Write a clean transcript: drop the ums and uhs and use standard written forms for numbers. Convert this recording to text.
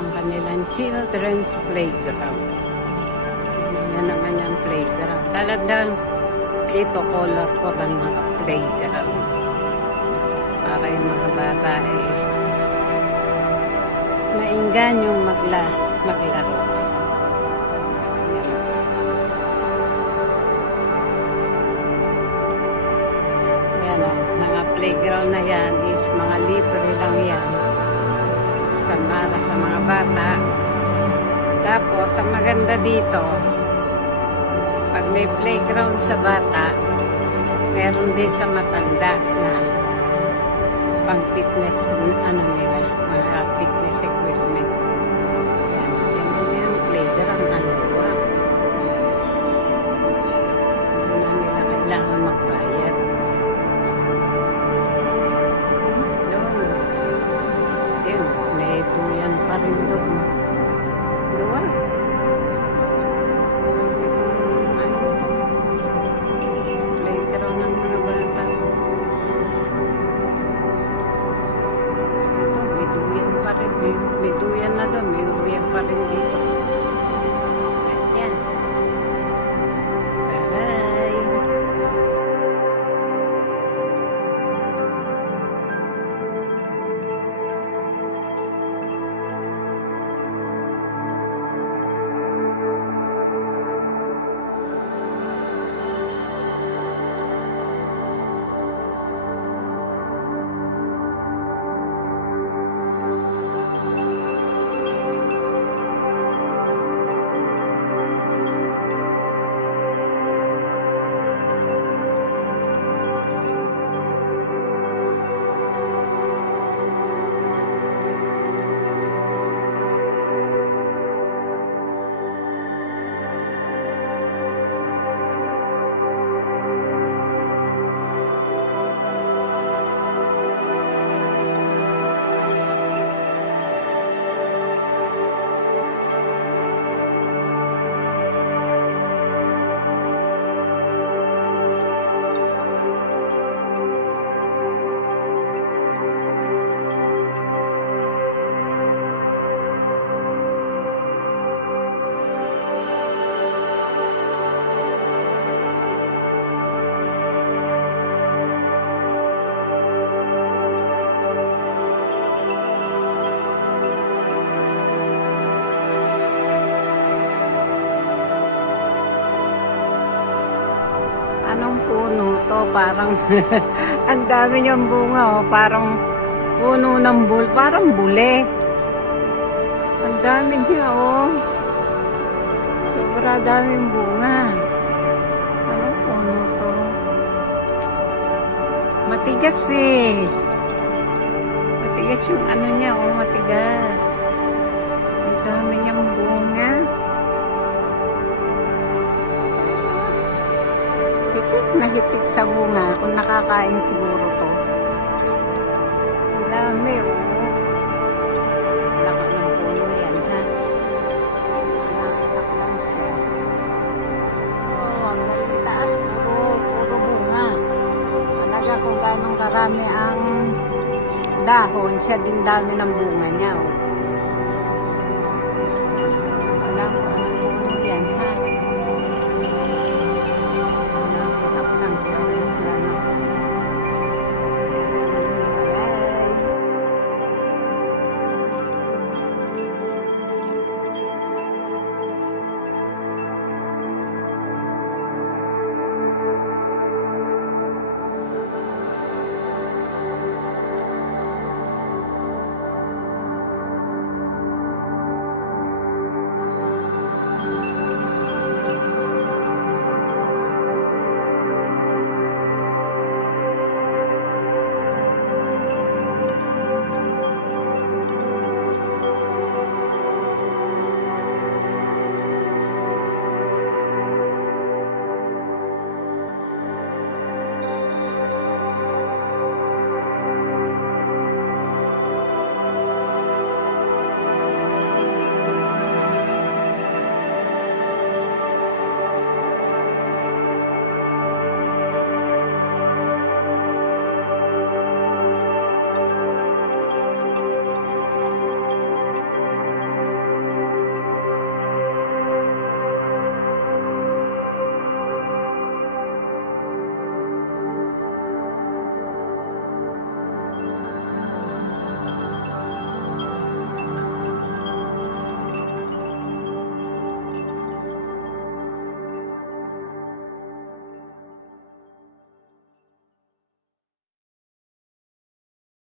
ang kanilang children's playground. Yan naman yung playground. Talagang dito color ko ang mga playground. Para yung mga bata mainggan yung maglaro. Yan o, mga playground na yan is mga libre lang yan. Para sa mga bata. Tapos, ang maganda dito, pag may playground sa bata, meron din sa matanda na pang fitness, ano nila, mga fitness equipment. Yan, yung playground, ano ba? Hindi na nila kailangan magbayad. Duyan pa rin doon. Doon. Playground ng mga bata. Ito, may duyan pa rin. May duyan na doon. May duyan pa rin dito. Ayan. Bye-bye. Anong puno to? Parang ang dami niyang bunga, oh. Parang puno ng parang bule. Ang dami niya, oh. Sobra daming bunga. Anong puno to? Matigas eh. Matigas yung ano niya, oh. Matigas. Ang dami niyang bunga. Hitik na hitik sa bunga. Kung nakakain siguro to. Ang dami, oh. Laka ng puno yan, ha? Nakakilak lang siya. Oh, ang galing taas. Puro bunga. Talaga kung ganong karami ang dahon, siya din dami ng bunga niya, oh.